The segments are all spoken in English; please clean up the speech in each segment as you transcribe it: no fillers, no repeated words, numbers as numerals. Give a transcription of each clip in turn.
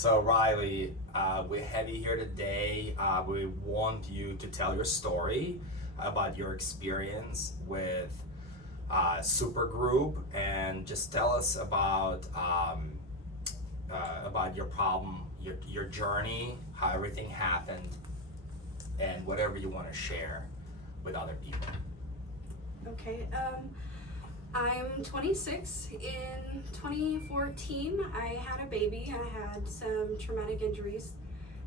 So Riley, we have you here today. We want you to tell your story about your experience with SuperGroup, and just tell us about your problem, your journey, how everything happened, and whatever you want to share with other people. Okay, I'm 26. In 2014, I had a baby. I had some traumatic injuries.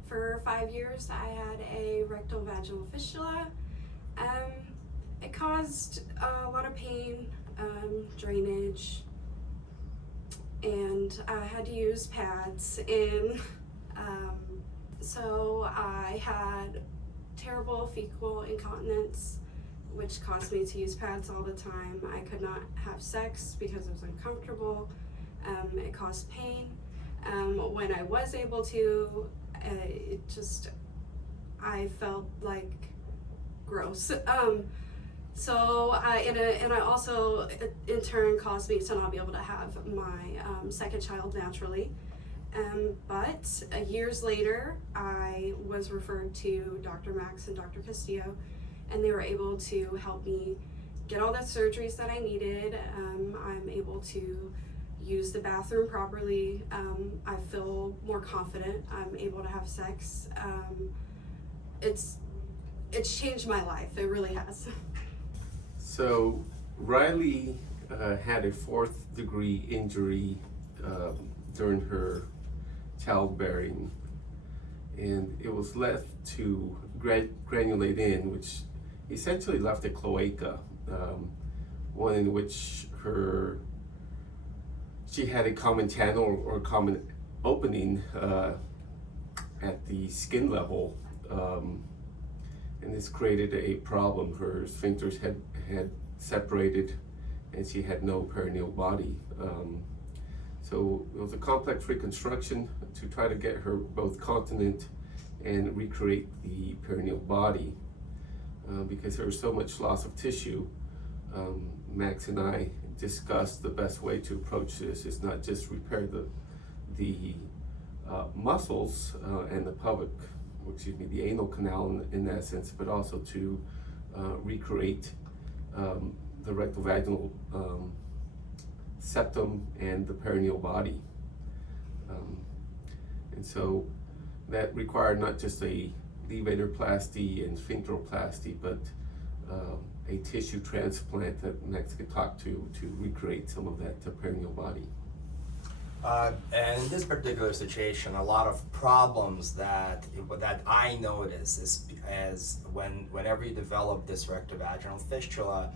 For 5 years, I had a rectovaginal fistula. It caused a lot of pain, drainage, and I had to use pads. So I had terrible fecal incontinence, which caused me to use pads all the time. I could not have sex because it was uncomfortable. It caused pain. When I was able to, I felt like gross. And I also, in turn, caused me to not be able to have my second child naturally. But years later, I was referred to Dr. Max and Dr. Castillo, and they were able to help me get all the surgeries that I needed. I'm able to use the bathroom properly. I feel more confident. I'm able to have sex. It's changed my life. It really has. So Riley had a 4th-degree injury during her childbearing, and it was left to granulate in, which essentially left a cloaca, one in which she had a common channel or common opening at the skin level, and this created a problem. Her sphincters had separated, and she had no perineal body. So it was a complex reconstruction to try to get her both continent and recreate the perineal body. Because there was so much loss of tissue, Max and I discussed the best way to approach this is not just repair the muscles and the anal canal in essence, but also to recreate the rectovaginal septum and the perineal body. And so that required not just a levatorplasty and sphincteroplasty, but a tissue transplant that Max could talk to recreate some of that perineal body. And in this particular situation, a lot of problems that I notice is whenever you develop this rectovaginal fistula,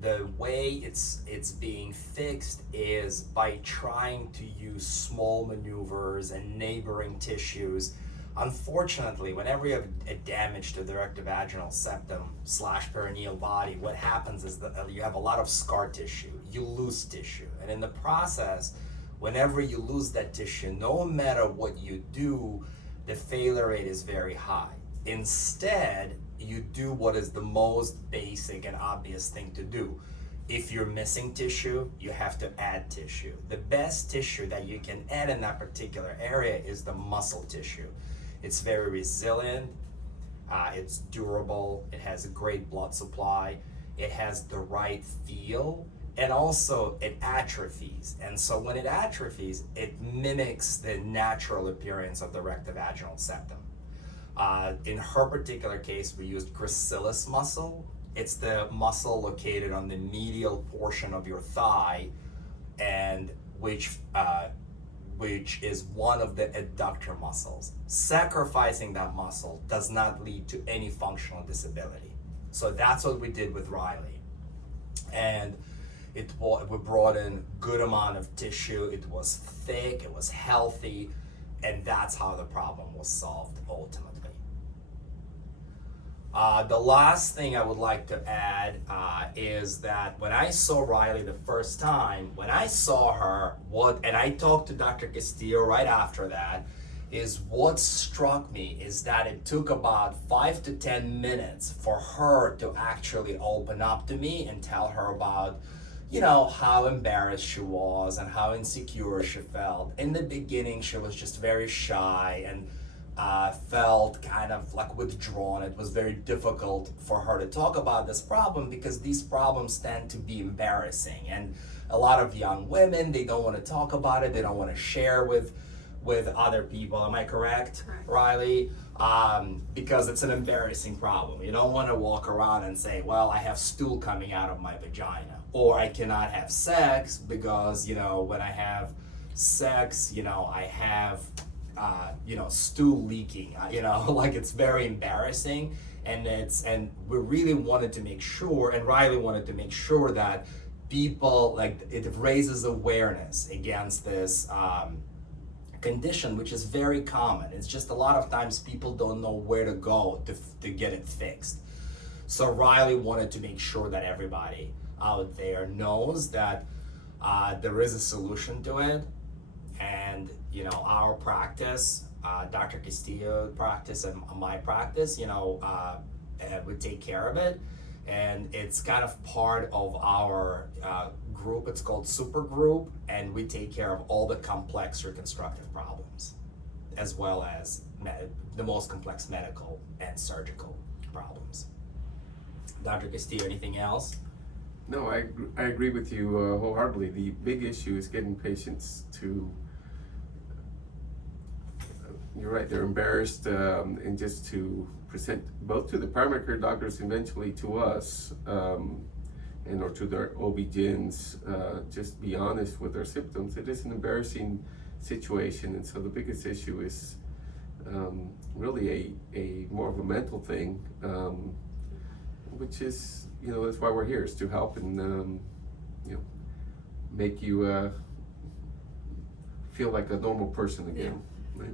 the way it's being fixed is by trying to use small maneuvers and neighboring tissues. Unfortunately, whenever you have a damage to the rectovaginal septum / perineal body, what happens is that you have a lot of scar tissue, you lose tissue, and in the process, whenever you lose that tissue, no matter what you do, the failure rate is very high. Instead, you do what is the most basic and obvious thing to do. If you're missing tissue, you have to add tissue. The best tissue that you can add in that particular area is the muscle tissue. It's very resilient, it's durable, it has a great blood supply, it has the right feel, and also it atrophies. And so when it atrophies, it mimics the natural appearance of the rectovaginal septum. In her particular case, we used gracilis muscle. It's the muscle located on the medial portion of your thigh, and which is one of the adductor muscles. Sacrificing that muscle does not lead to any functional disability. So that's what we did with Riley. And we brought in good amount of tissue. It was thick, it was healthy, and that's how the problem was solved ultimately. The last thing I would like to add is that when I saw Riley the first time, when I saw her, and I talked to Dr. Castillo right after that, is what struck me is that it took about 5 to 10 minutes for her to actually open up to me and tell her about, you know, how embarrassed she was and how insecure she felt. In the beginning, she was just very shy and felt kind of like withdrawn. It was very difficult for her to talk about this problem because these problems tend to be embarrassing. And a lot of young women, they don't want to talk about it, they don't want to share with other people. Am I correct, Correct. Riley? Because it's an embarrassing problem. You don't want to walk around and say, well, I have stool coming out of my vagina, or I cannot have sex because, you know, when I have sex, you know, I have, you know, stool leaking, you know, like it's very embarrassing. And we really wanted to make sure, and Riley wanted to make sure that people, like, it raises awareness against this condition, which is very common. It's just a lot of times people don't know where to go to get it fixed. So Riley wanted to make sure that everybody out there knows that there is a solution to it. And, you know, our practice, Dr. Castillo practice and my practice, you know, would take care of it. And it's kind of part of our group. It's called SuperGroup, and we take care of all the complex reconstructive problems, as well as the most complex medical and surgical problems. Dr. Castillo, anything else? No, I agree with you wholeheartedly. The big issue is getting patients to, you're right, they're embarrassed, and just to present both to the primary care doctors, eventually to us, and or to their OB-GYNs, just be honest with their symptoms. It is an embarrassing situation, and so the biggest issue is really a more of a mental thing, which is, you know, that's why we're here, is to help and you know, make you feel like a normal person again, right?